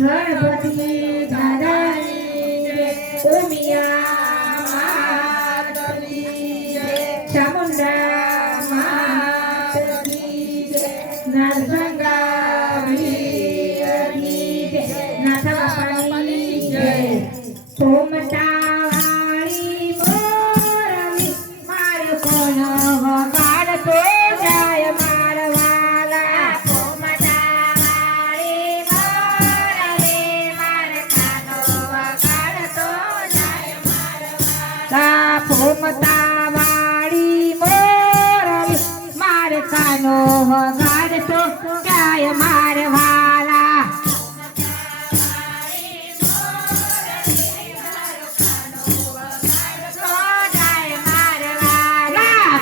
ગણપતિ દાદાની જય ઉમિયા માતની જય ચામુંડા માતની જય નરસંગા વીરની જય નાથાપાની જય સોમટાવાળી મોરલી મારો કોણ વગાડતો જાય મારવાલા સોમટાવાળી મોરલી મારે કાનો વગાડતો જાય મારવાલા સોમટાવાળી મોરલી મારે કાનો વગાડતો જાય મારવાલા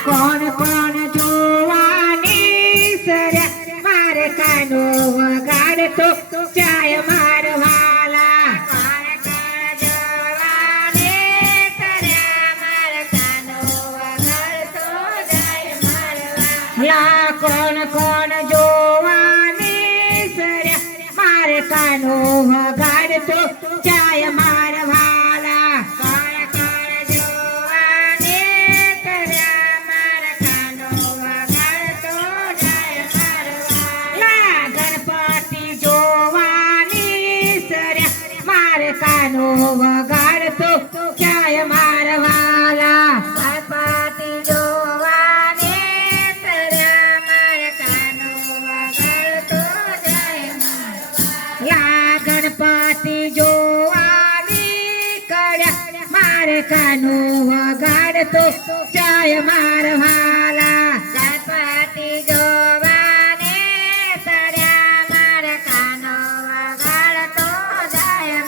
કોણ કોણ જોવાની સર્યા મારે કાનો વગાડતો જાય મારવાલા કોણ કોણ જોવાની સર્યા મારે કાનો વગાડતો જાય મારવાલા કોણ કોણ જોવાની સર્યા મારે કાનો વગાડતો જાય મારવાલા કાનો વગાડતો જાય મારવાલા ગણપતિ જોવાને સર્યા મારે કાનો વગાડતો જાય મારવાલા ગણપતિ જોવાની કળ્યા મારે કાનો વગાડતો જાય મારવાલા ગણપતિ જોવાને સર્યા મારે કાનો વગાડતો જાય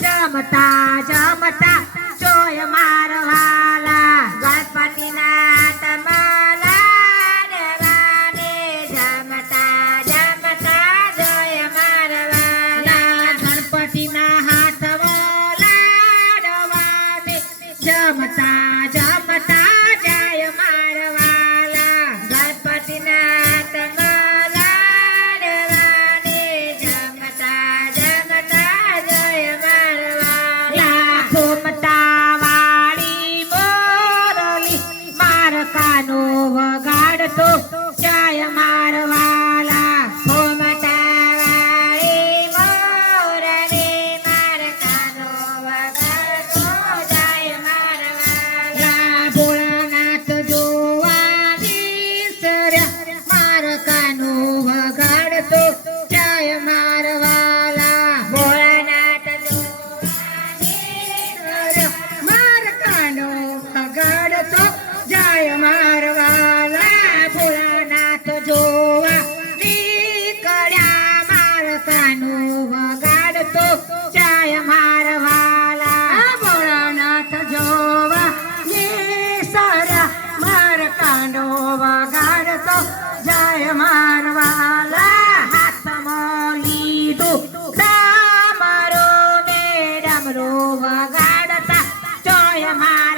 જમતા જમતા જોય મારવાલા ગણપતિના હાથમાં લાડવાને જમતા જમતા જોય મારવાલા ગણપતિના હાથમાં લાડવાને જમતા જમતા જાય મારવાલા ગણપતિના હાથમાં લાડવાને જમતા જમતા જોય કાનો વગાડતો જાય મારવાલા સોમટાવાળી મોરલી મારે કાનો વગાડતો જાય મારવાલા ભોળાનાથ જોવાની સર્યા મારે કાનો વગાડતો જાય મારવાલા ભોળાનાથ જોવાની સર્યા મારે કાનો વગાડતો જાય મારવાલા ભોળાનાથ જોવા નીકળ્યા માર કાનો વગાડતો જાય મારવાલા ભોળાનાથ જોવા નીસર્યા માર કાનો વગાડતો જાય મારવાલા હાથમાં લીધું ડામરો ને ડામરો વગાડતા જોય મારવાલા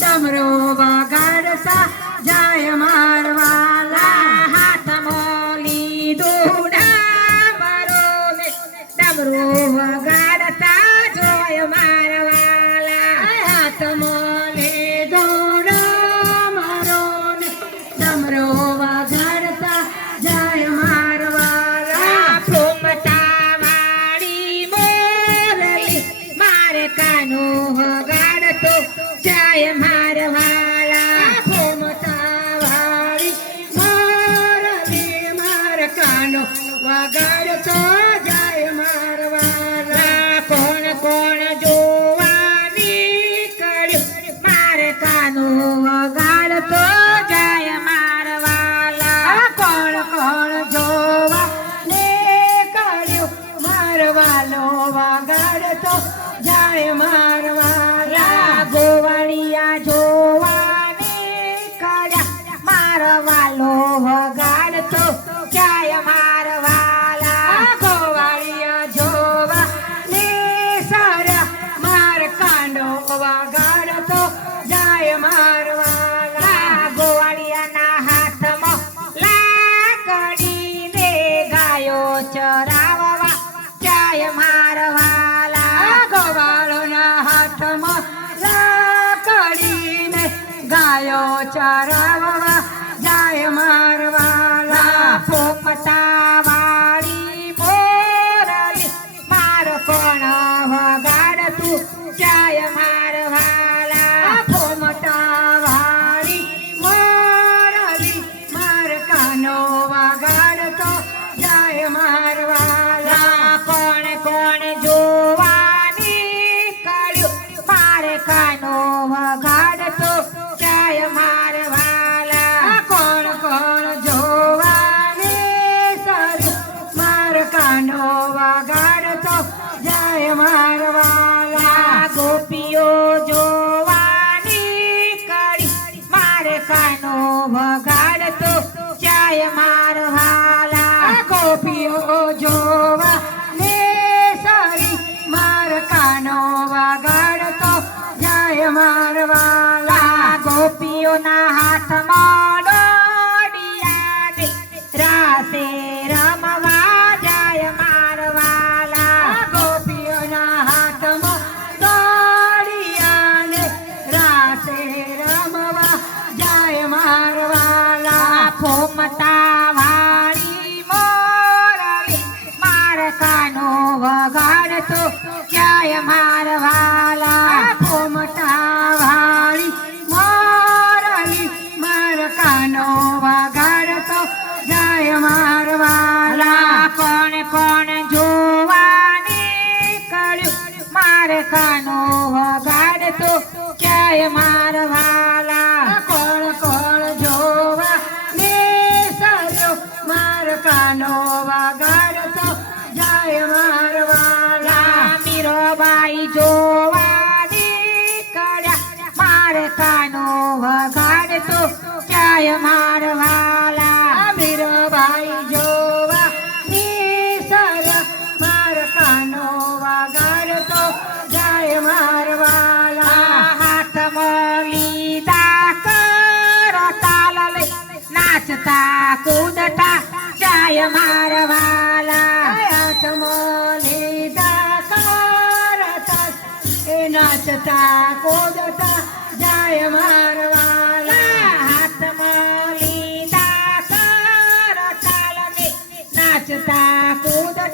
ડમરો વગાડતા જાય મારવાલા હાથમાં લીધું ડામરો ને ડમરો વગાડતા જોય મારવાલા હાથમાં લીધું ડામરો ને ડમરો વગાડતા જાય મારવાલા સોમટાવાળી મોરલી મારે કાનો વગાડતો જાય મારવાલા સોમટાવાળી મોરલી મારે કાનો વગાડતો જાય મારવાલા કોણ કોણ જોવાની કળ્યું મારે કાનો વગાડતો જાય મારવાલા કોણ કોણ જોવા નીકળ્યું મારવાલો વગાડતો જાય મારવાલા ગોવાળિયા જોવાની કળ્યા મારવાલો વગાડતો જાય મારવાલા ગોવાળિયા જોવા ને સારા માર કાંડો વગા કરાવવા જાય મારવાલા પોપટા વાળી મોરલી માર કોણ વગાડતું જાય મારવાલા પોપટા વાળી મોરલી માર કાનો વગાડતો જાય મારવાલા કોણ કોણ જોવાની કાળ્યું મારે કાનો વગાડતો જાય મારવાલા કોણ કોણ જોવાની સારું માર કાનો વગાડતો જાય મારવાલા ગોપીઓ જોવાની કાળી મારે કાનો વગાડતો જાય મારવાલા ગોપીઓ જોવા ને સારી માર કાનો વગાડતો જાય મારવાલા ગોપીઓના હાથમાં ડોડિયા દે રાસે રમવા જાય મારવાલા ગોપીઓના હાથમાં ડોડિયા ને રાસે રમવા જાય મારવાલા ફોમતા વાળી મોરલી માર કાનો વગાડતો જાય મારવાલા ફોમતા વાળી મોરલી માર કાનો વગાડતો જાય મારવાલા કોણ કોણ જોવાની કળ્યું મારે કાનો વગાડતો જાય મારવાલા કોણ કોણ જોવા ને સારો માર કાનો વગાડતો જાય મારવાલા મીરોબાઈ જોવાની કળ્યા મારે કાનો વગાડતો જાય મારવાલા મીરોબાઈ જોવા નિસર માર કાનો વગાડતો જાય મારવાલા હાથમાં લીધા કરો તાલ લઈ નાચતા કૂદતા જાય મારવાલા હાથમાં લીધા કરો તાલ એ નાચતા કૂદતા જાય મારવાલા હાથમાં લીધા કરો તાલ ને નાચતા કૂદતા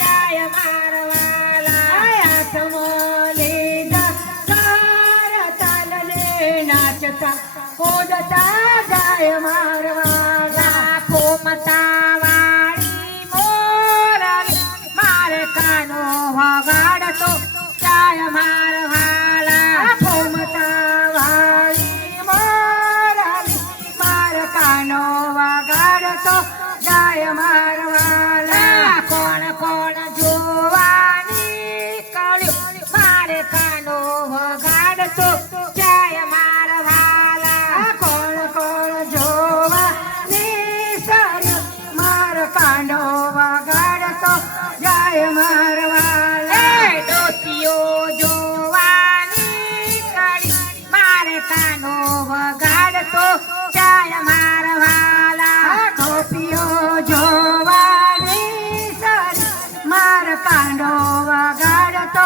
જાય મારવાલા હાથમાં લીધા કરો તાલ ને નાચતા કૂદતા જાય મારવાલા ફોમતા વાળી મોરલી મારે કાનો વગાડતો જાય મારવાલા ફોમતા વાળી મોરલી માર કાનો વગાડતો જાય મારવાલા કોણ કોણ જોવાની કળ્યું મારે કાનો વગાડતો જાય મારવાલા કોણ કોણ જોવા ને સારું માર કાનો વગાડતો જાય મારવાલા ડોસીઓ જોવાની કળી મારે કાનો વગાડતો જાય મારવાલા ગોપીઓ જોવાની સારી માર કાનો વગાડતો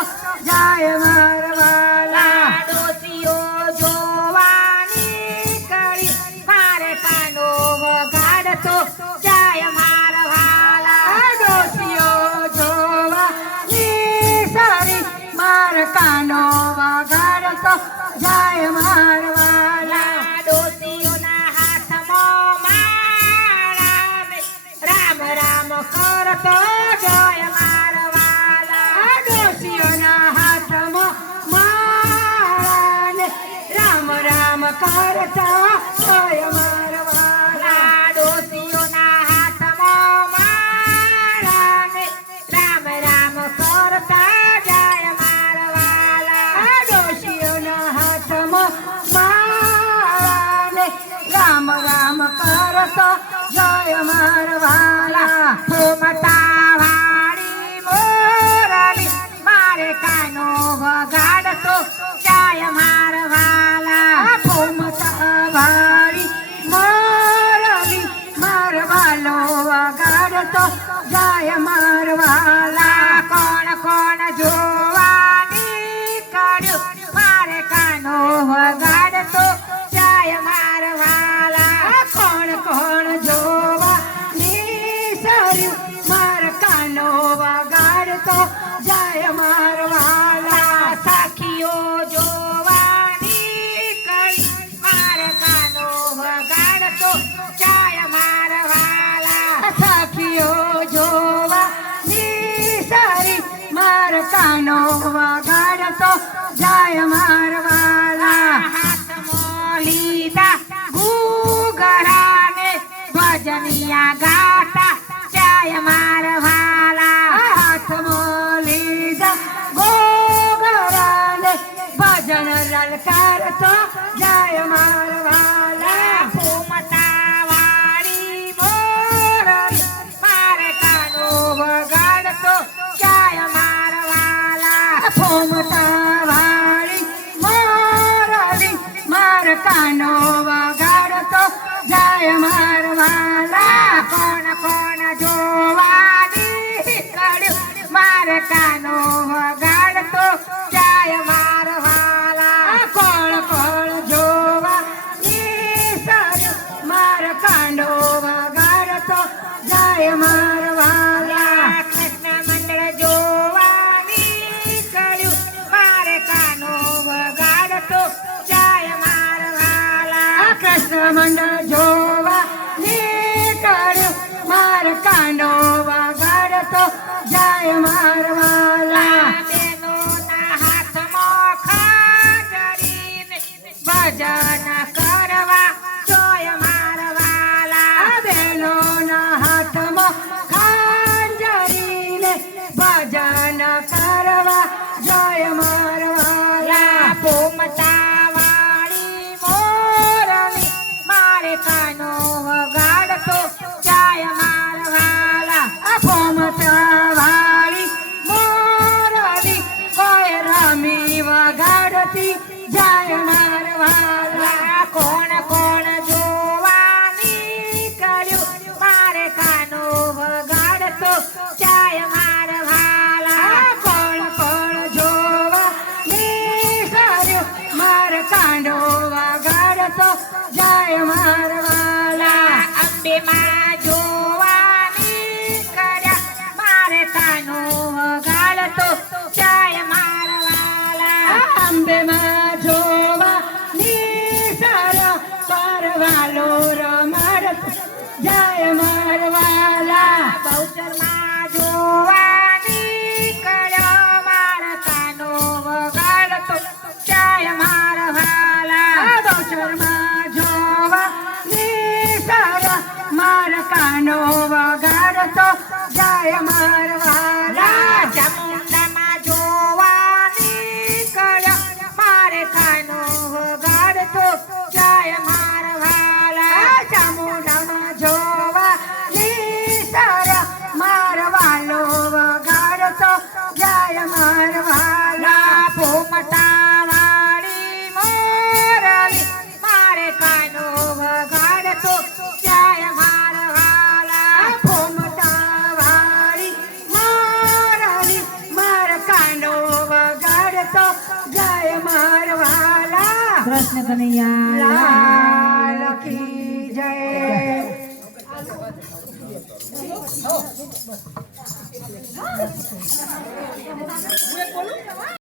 જાય મારવાલા ડોસીઓ જોવાની કળી મારે કાનો વગાડતો જાય મારવાલા ડોસીઓ જોવાની સારી માર કાનો વગાડતો જાય મારવાલા ડોસીઓના હાથમાં માળા ને રામ રામ કરતો જાય મારવાલા ડોસીઓના હાથમાં માળા ને રામ રામ કરતા જાય મારવાલા ડોસીઓના હાથમાં માળા ને રામ રામ કરતા જાય મારવાલા ડોસીઓના હાથમાં માળા ને રામ રામ કરતો જાય મારવાલા ફોમતા વાળી મોરલી મારે કાનો વગાડતો જાય મારવાલા ફોમતા વાળી મોરલી મારવાલો વગાડતો જાય મારવાલા કોણ કોણ જોવાની કાઢ્યું મારે કાનો વગાડતો જાય મારવાલા માર કાનો વગાડતો જાય મારવાલા હાથમાં લીધા ઘૂઘરાને ભજનિયા ગાતા જાય મારવાલા હાથમાં લીધા ઘૂઘરાને ભજન લલકારતો જાય મારવાલા ફૂમતા વાળી મોરલી મારે કાનો વગાડતો જાય મારવાલા ફૂમતા વાળી મોરલી મારે કાનો વગાડતો જાય મારવાલા કોણ કોણ જોવાની કાઢ્યું મારે કાનો વગાડતો જાય મારવાલા કોણ કોણ જોવા નિસર્યું મારે કાનો વગાડતો જાય મારવાલા કૃષ્ણ મંડળ જોવાની કાઢ્યું મારે કાનો વગાડતો જાય મારવાલા કૃષ્ણ મંડળ જોવા નીકળ્યું માર કાંડો વગાડતો જાય મારવાલા બેનોના હાથમાં ખાંજરીને ભજન કરવા જોય મારવાલા બેનોના હાથમાં ખાંજરીને ભજન કરવા જોય મારવાલા ફૂમતા વાળી મોરલી મારે કાનો વગાડતો જાય મારવાલા ફૂમતા વાળી મોરલી કોઈ રમી વગાડતી જાય મારવાલા કોણ કોણ જોવાની કર્યું મારે કાનો વગાડતો જાય મારવાલા કોણ કોણ જોવા નીકળ્યું મારે કાંડો વગાડતો જાય મારવાલા અંબે માં જોવાની કર્યા મારે કાનો વગાડતો જાય મારવાલા અંબે માં જોવા નીકળ્યો પરવાલો રમાડતો જાય મારવાલા બહુચરમાં જોવાની કર્યો મારા કાનો વગાડતો જાય મારવાલા બહુચરમાં જોવા નીકળ્યો મારા કાનો વગાડતો જાય મારવાલા ચામુંડામાં જોવાની કર્યો મારે કાનો વગાડતો જાય મારવાલા ચામુંડામાં જોવા નીકળ્યો મારવાલો વગાડતો જાય મારવાલા ફૂમતા વાળી મોરલી મારે કાનો વગાડતો જાય મારવાલા ફૂમતા વાળી મોરલી મારે કાનો વગાડતો જાય મારવાલા કૃષ્ણ કનૈયા લાલ કી જય